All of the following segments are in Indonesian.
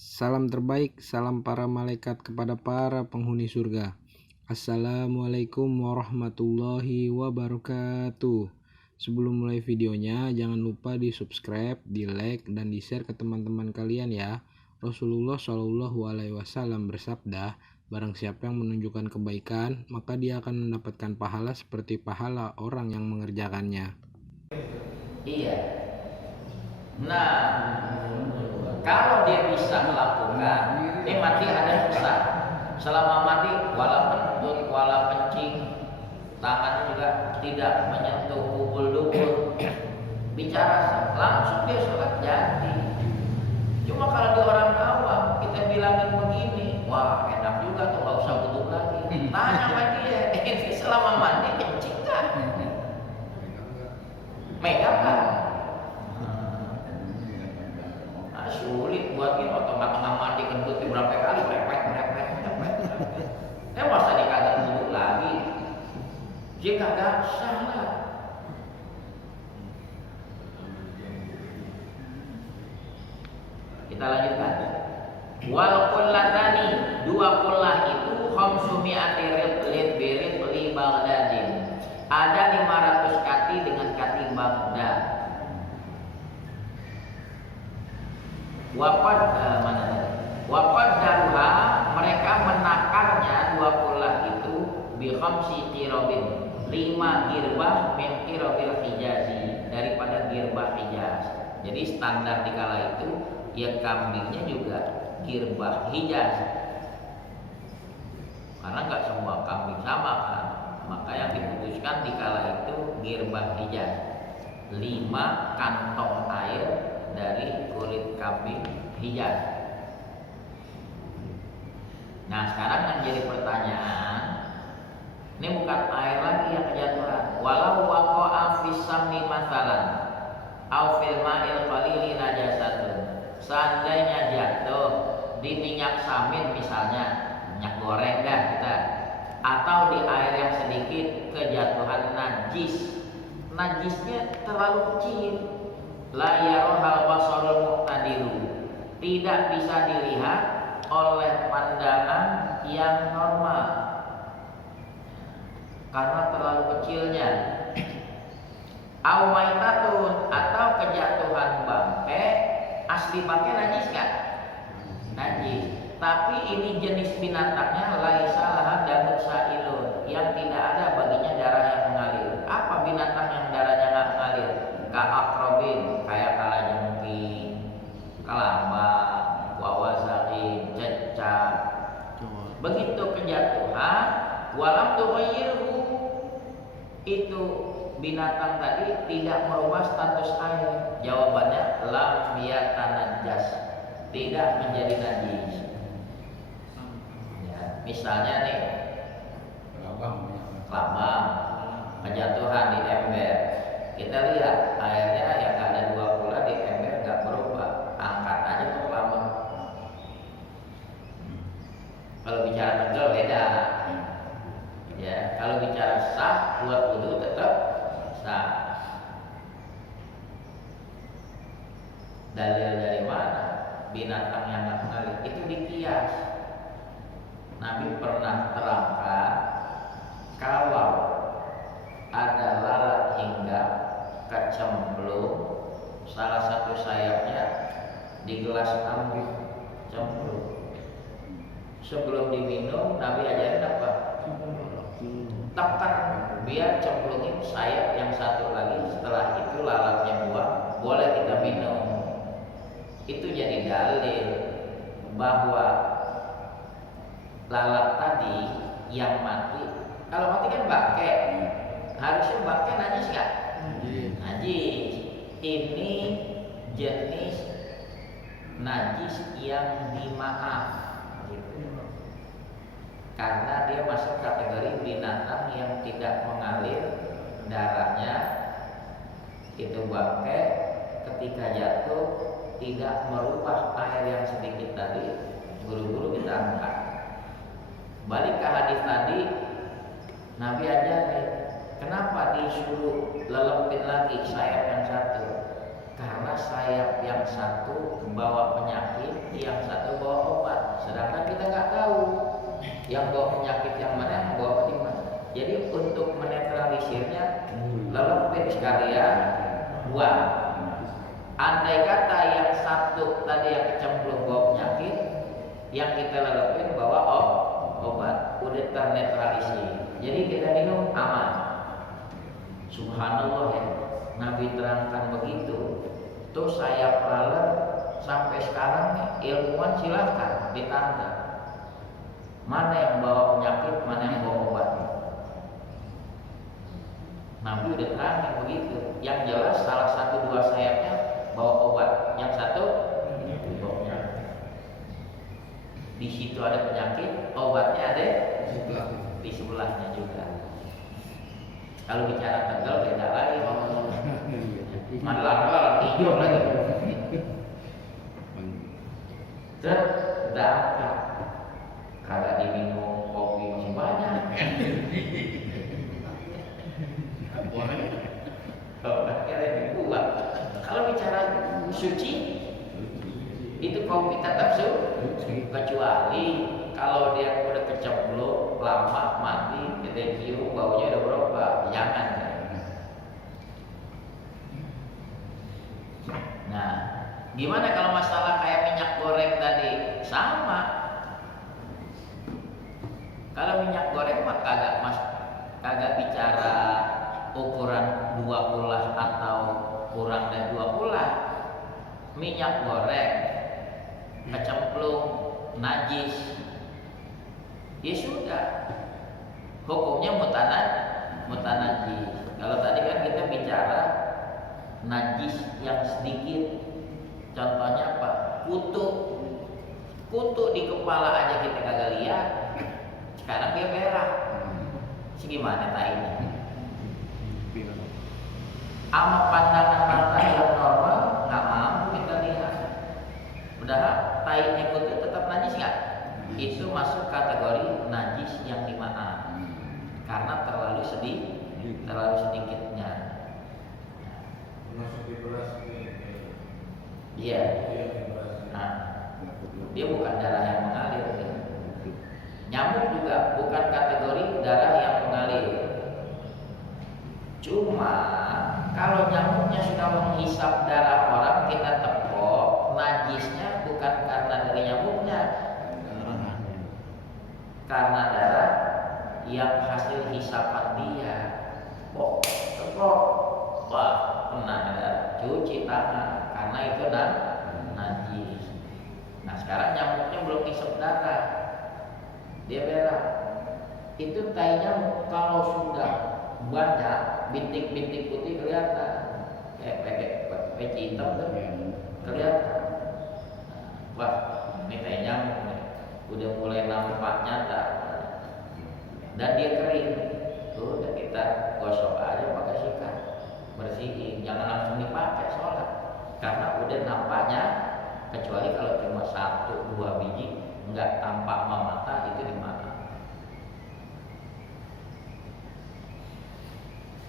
Salam terbaik, salam para malaikat kepada para penghuni surga. Assalamualaikum warahmatullahi wabarakatuh. Sebelum mulai videonya, jangan lupa di subscribe, di like, dan di share ke teman-teman kalian ya. Rasulullah Shallallahu Alaihi Wasallam bersabda, barang siapa yang menunjukkan kebaikan, maka dia akan mendapatkan pahala seperti pahala orang yang mengerjakannya. Iya. Nah, kalau dia bisa melakukan, ini mati ada susah. Selama mati, wala pentut, wala kencing, tangan juga tidak menyentuh kubul-dubul, bicara langsung dia sholat jadi. Cuma kalau di orang awam kita bilangin begini, wah enak juga tuh, nggak usah wudhu lagi. Tanya sama dia, ini selama mandi kencing kan? Megang kan? Sulit buat ini tengah-tengah mandi kentut berapa kali merepet. Masa dia kagak duduk lagi? Dia kagak salah. Kita lanjutkan. Wal qullatani, dua qullah itu khamsumi'ati ridlin li Baghdadin. Ada 500 kati dengan kati Baghdad. Waqad daruha, mereka menakarnya dua qullah itu bi khamsi qirabin, 5 girbah min qirabil Hijazi, daripada girbah Hijaz. Jadi standar di kala itu ya kambingnya juga girbah Hijaz. Karena enggak semua kambing sama kan. Maka yang diputuskan di kala itu girbah Hijaz. 5 kantong air dari kulit kambing Hijaz. Nah sekarang yang jadi pertanyaan, ini bukan air lagi yang kejatuhan. Walau waqa'a fis samni mathalan au fil ma'il qalili najasatun. Seandainya jatuh di minyak samin misalnya, minyak goreng dah kita, atau di air yang sedikit kejatuhan najis. Najisnya terlalu kecil. La yarohal basarul muqtadiru, tidak bisa dilihat oleh pandangan yang normal karena terlalu kecilnya. Au maitatun, atau kejatuhan bangke, asli bangke najis kan? Najis. Tapi ini jenis binatangnya laisa laha damun sailun, yang tidak ada baginya darah yang mengalir. Apa binatang yang darahnya nggak mengalir? Ka'akrobin, kayak kalajengking, kalambang, wawasakin, cecak. Begitu kejatuhan, walam tughayyiru, itu binatang tadi tidak merubah status air. Jawabannya lam yatanajjas, tidak menjadi najis. Ya, misalnya nih, lambang kejatuhan di ember. Kita lihat airnya yang ada 2 qullah di ember nggak berubah, angkat aja tuh lambang. Kalau bicara tenggelam beda. Ya, kalau bicara sah buat wudu tetap sah. Dalil dari mana? Binatang yang nggak mengalir itu dikias. Nabi pernah terangkan kalau ada lalat hingga kecemplung salah satu sayapnya di gelas ambil cemplung, sebelum diminum Nabi ajarin apa? Tekan biar cemplungin sayap yang satu lagi, setelah itu lalatnya buang, boleh kita minum. Itu jadi dalil bahwa lalat tadi yang mati, kalau mati kan bangke, harusnya bangke najis nggak? Najis. Ini jenis najis yang dimaaf, gitu. Karena dia masuk kategori binatang yang tidak mengalir darahnya. Itu bangke ketika jatuh tidak merubah air yang sedikit tadi, buru-buru kita angkat. Balik ke hadis tadi, Nabi ajarin, kenapa disuruh lelepin lagi sayap yang satu? Karena sayap yang satu membawa penyakit, yang satu sedangkan kita nggak tahu yang bawa penyakit yang mana, yang bawa di mana. Jadi untuk menetralisirnya, lelepin sekalian buang. Andai kata yang satu tadi yang kecemplung bawa penyakit, yang kita lelepin bawa obat, udah ternetralisir. Jadi kita minum aman. Subhanallah ya, Nabi terangkan begitu. Tuh saya peralat sampai sekarang nih, ilmuwan silahkan ditanda mana yang bawa penyakit, mana yang bawa obat. Nabi udah terangkan begitu. Yang jelas salah satu dua sayapnya bawa obat, yang satu bawa penyakit. Di situ ada penyakit, obatnya ada di sebelahnya juga. Kalau bicara Tegal beda lagi. Malah hijau lagi. Terdampak. Kagak diminum kopi masih banyak. Kalau bicara suci, itu kopi tetap suci, kecuali kalau dia udah kecemplung lama mati, dia cium baunya udah berubah, jangan. Nah, gimana kalau masalah kayak minyak goreng tadi? Sama. Kalau minyak goreng mah kagak bicara ukuran 2 ulah atau kurang dari 2 ulah. Minyak goreng kecemplung najis, ya sudah, hukumnya mutanajis. Kalau tadi kan kita bicara najis yang sedikit, contohnya apa? Kutu di kepala aja kita kagak lihat, sekarang dia merah. Segimana tainya? Ama pandangan mata yang normal nggak mampu kita lihat. Udah tainya kutu tetap najis nggak? Itu masuk kategori najis yang dimana? Karena terlalu sedikitnya. Iya. Nah, dia bukan darah yang mengalir. Nyamuk juga bukan kategori darah yang mengalir. Cuma kalau nyamuknya sudah menghisap darah orang, kita tepok, najisnya bukan karena dari nyamuknya, karena darah yang hasil hisapan dia. Tepok, wah, kena darah, cuci tangan, karena itu najis. Nah sekarang nyamuknya belum hisap darah, dia merah. Itu tai nyamuk kalau sudah banyak bintik-bintik putih kelihatan, kayak peci hitam tuh kelihatan. Wah, ini tai nyamuk nih, udah mulai nampak nyata, dan dia kering. Tuh udah kita gosok aja pakai sikat, bersihin, jangan langsung dipakai sholat, karena udah nampaknya. Kecuali kalau cuma 1-2 biji nggak tampak sama mata, itu di mata.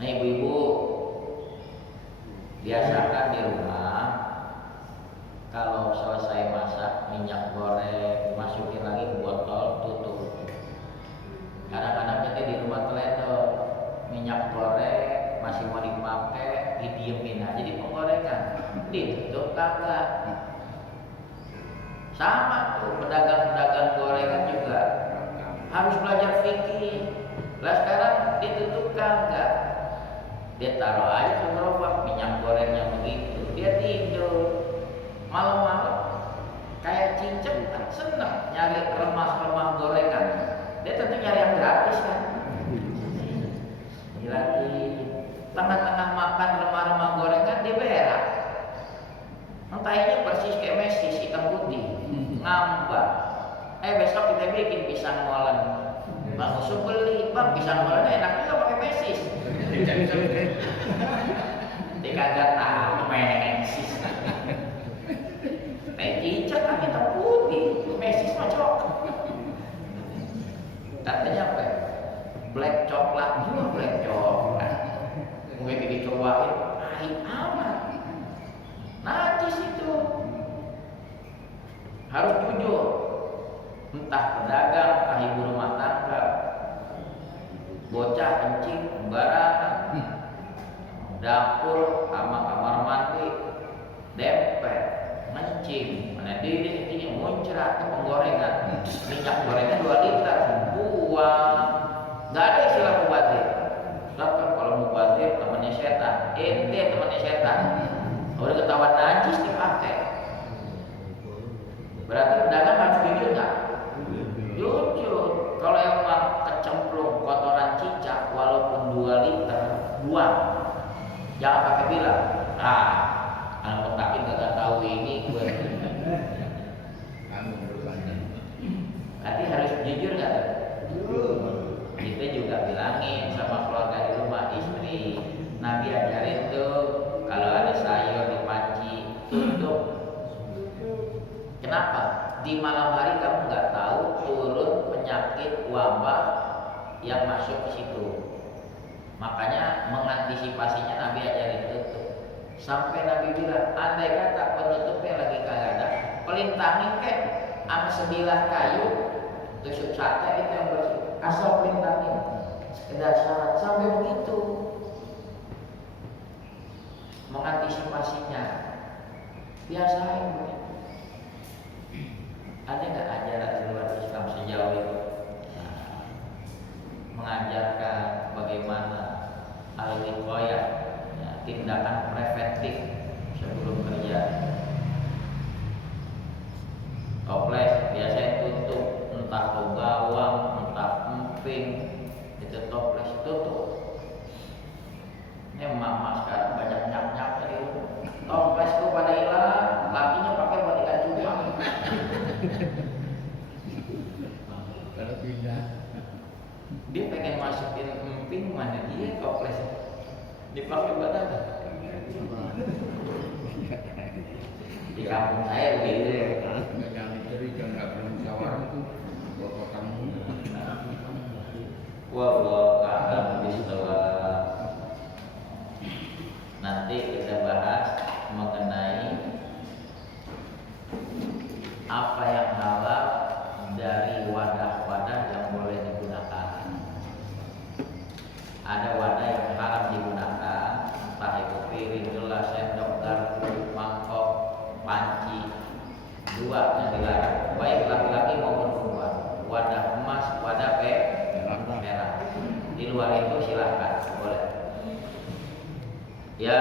Nah ibu-ibu, biasakan di rumah kalau selesai masak minyak goreng masukin lagi ke botol, tutup. Kadang-kadang kita di rumah teledor, minyak goreng masih mau dipakai, didiemin aja di penggorengan, ditutup kagak. Sama tuh pedagang-pedagang gorengan juga harus belajar fikih. Lah sekarang ditutup kagak, dia taruh aja ke gerobak minyak gorengnya begitu, dia tidur malam-malam kayak cincang kan seneng nyari remah-remah gorengan. Dia tentu nyari yang gratis kan. Lagi tengah-tengah makan remah-remah gorengan dia berak, entahnya persis kayak mesis hitam putih, ngambak. Besok kita bikin pisang molen. Bang Usup beli, bang pisang molen enak juga pakai mesis. Dia kagak tahu mesis. Teh cicak kan hitam putih, mesis mah coklat. Katanya apa? Black coklat juga, black coklat. Mungkin dicobain, pahit amat. Najis itu. Harus jujur. entah pedagang, entah ibu rumah tangga, bocah kencing sembarangan, dapur sama kamar mandi dempet, ngencing, mana diri ini muncrat ke penggorengan, minyak gorengan 2 liter, buang, nggak ada istilah mubazir. Kan kalau mubazir temannya setan, ente temannya setan, udah ketahuan najis dipakai. Berarti pedagang harus jujur nggak? Jujur. Kalau yang kecemplung kotoran cicak walaupun 2 liter, buang. Jangan pakai bilang, anak petakin gak tahu ini gue. Nanti harus jujur nggak? Kita juga bilangin sama keluarga di rumah, istri, Nabi ajarin tuh kalau ada sayur di panci tutup. Kenapa? Di malam hari kamu nggak tahu turun penyakit wabah yang masuk ke situ. Makanya mengantisipasinya Nabi ajarin tutup. Sampai Nabi bilang, andai kata penutupnya lagi kagak ada, pelintangin sama sebilah kayu, tusuk sate itu yang bersih. Asal pelintangin, sekedar syarat. Sampai begitu mengantisipasinya. Biasain begitu. Ada nggak ajaran di luar Islam sejauh itu mengajarkan bagaimana al-wiqayah, tindakan preventif sebelum kerja? Toples biasanya tutup, entah itu gawang, entah emping, itu toples tutup. Ini emak-emak sekarang banyak nyap-nyap dari toples tuh pada hilang, lakinya pakai buat ikan cupang. Kalau pindah, Dia pengen masukin emping, mana dia toples dipakai buat apa? Di kampung saya begitu. yang itu jangan nggak perlu musyawarah tuh, buat kamu. Wallahu a'lam bishawab. Nanti kita bahas mengenai apa yang halal dari wadah-wadah yang boleh digunakan. Ada wadah yang haram digunakan, entah itu piring, gelas, sendok, garpu, mangkok, panci. 2 yang dilarang, baik laki-laki maupun perempuan. Wadah emas, wadah perak. Di luar itu silahkan, boleh. Ya